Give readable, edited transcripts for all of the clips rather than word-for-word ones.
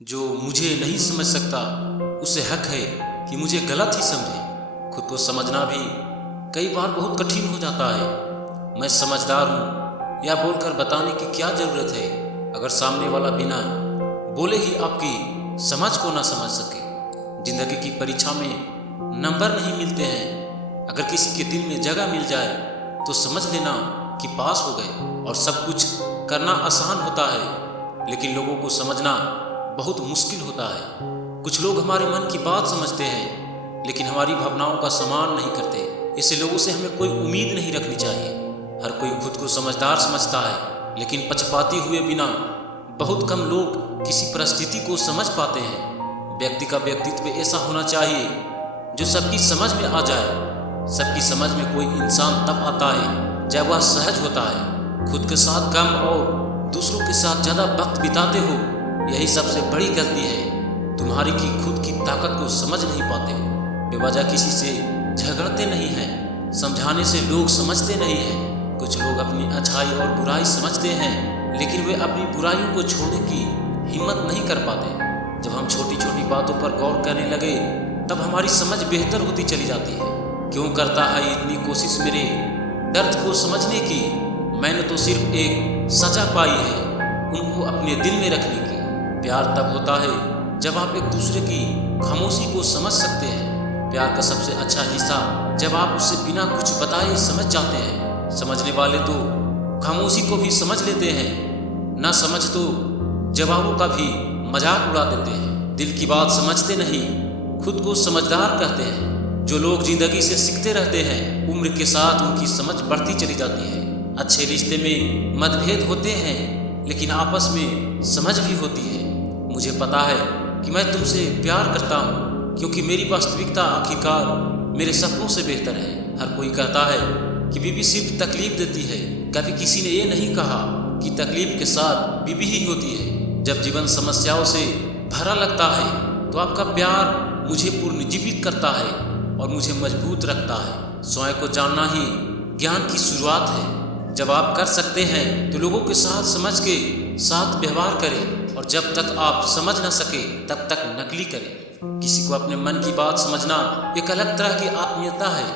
जो मुझे नहीं समझ सकता उसे हक है कि मुझे गलत ही समझे। खुद को समझना भी कई बार बहुत कठिन हो जाता है। मैं समझदार हूँ या बोलकर बताने की क्या ज़रूरत है अगर सामने वाला बिना बोले ही आपकी समझ को ना समझ सके। जिंदगी की परीक्षा में नंबर नहीं मिलते हैं, अगर किसी के दिल में जगह मिल जाए तो समझ लेना कि पास हो गए। और सब कुछ करना आसान होता है लेकिन लोगों को समझना बहुत मुश्किल होता है। कुछ लोग हमारे मन की बात समझते हैं लेकिन हमारी भावनाओं का सम्मान नहीं करते। ऐसे लोगों से हमें कोई उम्मीद नहीं रखनी चाहिए। हर कोई खुद को समझदार समझता है लेकिन पक्षपाती हुए बिना बहुत कम लोग किसी परिस्थिति को समझ पाते हैं। व्यक्ति का व्यक्तित्व ऐसा होना चाहिए जो सबकी समझ में आ जाए। सबकी समझ में कोई इंसान तब आता है जब वह सहज होता है, खुद के साथ कम और दूसरों के साथ ज़्यादा वक्त बिताते हो। यही सबसे बड़ी गलती है तुम्हारी कि खुद की ताकत को समझ नहीं पाते हो। बेवजह किसी से झगड़ते नहीं हैं, समझाने से लोग समझते नहीं हैं। कुछ लोग अपनी अच्छाई और बुराई समझते हैं लेकिन वे अपनी बुराइयों को छोड़ने की हिम्मत नहीं कर पाते। जब हम छोटी छोटी बातों पर गौर करने लगे तब हमारी समझ बेहतर होती चली जाती है। क्यों करता है इतनी कोशिश मेरे दर्द को समझने की? मैंने तो सिर्फ एक सजा पाई है उनको अपने दिल में रखने की। प्यार तब होता है जब आप एक दूसरे की खामोशी को समझ सकते हैं। प्यार का सबसे अच्छा हिस्सा जब आप उससे बिना कुछ बताए समझ जाते हैं। समझने वाले तो खामोशी को भी समझ लेते हैं, ना समझ तो जवाबों का भी मजाक उड़ा देते हैं। दिल की बात समझते नहीं, खुद को समझदार कहते हैं। जो लोग जिंदगी से सीखते रहते हैं उम्र के साथ उनकी समझ बढ़ती चली जाती है। अच्छे रिश्ते में मतभेद होते हैं लेकिन आपस में समझ भी होती है। मुझे पता है कि मैं तुमसे प्यार करता हूँ क्योंकि मेरी वास्तविकता आखिरकार मेरे सपनों से बेहतर है। हर कोई कहता है कि बीवी सिर्फ तकलीफ देती है, कभी किसी ने ये नहीं कहा कि तकलीफ के साथ बीवी ही होती है। जब जीवन समस्याओं से भरा लगता है तो आपका प्यार मुझे पुनर्जीवित करता है और मुझे मजबूत रखता है। स्वयं को जानना ही ज्ञान की शुरुआत है। जब आप कर सकते हैं तो लोगों के साथ समझ के साथ व्यवहार करें और जब तक आप समझ न सके तब तक नकली करें। किसी को अपने मन की बात समझना एक अलग तरह की आत्मीयता है।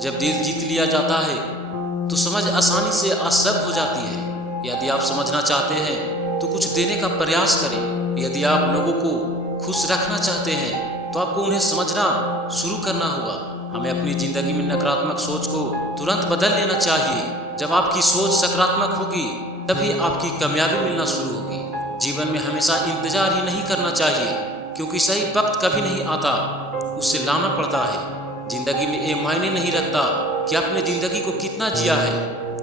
जब दिल जीत लिया जाता है तो समझ आसानी से असर हो जाती है। यदि आप समझना चाहते हैं तो कुछ देने का प्रयास करें। यदि आप लोगों को खुश रखना चाहते हैं तो आपको उन्हें समझना शुरू करना होगा। हमें अपनी जिंदगी में नकारात्मक सोच को तुरंत बदल लेना चाहिए। जब आपकी सोच सकारात्मक होगी तभी आपकी कामयाबी मिलना शुरू होगी। जीवन में हमेशा इंतजार ही नहीं करना चाहिए क्योंकि सही वक्त कभी नहीं आता, उसे लाना पड़ता है। जिंदगी में ये मायने नहीं रखता कि आपने जिंदगी को कितना जिया है,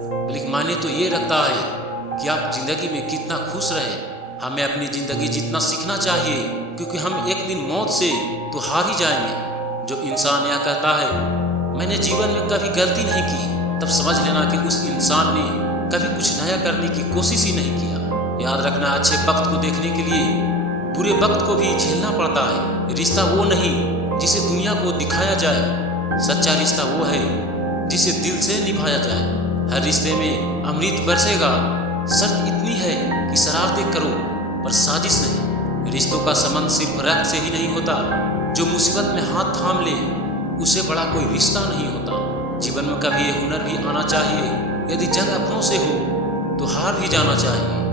बल्कि मायने तो ये रखता है कि आप जिंदगी में कितना खुश रहे। हमें अपनी जिंदगी जीतना सीखना चाहिए क्योंकि हम एक दिन मौत से तो हार ही जाएंगे। जो इंसान यह कहता है मैंने जीवन में कभी गलती नहीं की, तब समझ लेना कि उस इंसान ने कभी कुछ नया करने की कोशिश ही नहीं किया। याद रखना, अच्छे वक्त को देखने के लिए बुरे वक्त को भी झेलना पड़ता है। रिश्ता वो नहीं जिसे दुनिया को दिखाया जाए, सच्चा रिश्ता वो है जिसे दिल से निभाया जाए। हर रिश्ते में अमृत बरसेगा, शर्त इतनी है कि शरारतें करो पर साजिश नहीं। रिश्तों का संबंध सिर्फ रक्त से ही नहीं होता, जो मुसीबत में हाथ थाम ले उसे बड़ा कोई रिश्ता नहीं होता। जीवन में कभी ये हुनर भी आना चाहिए, यदि जंग अपनों से हो तो हार भी जाना चाहिए।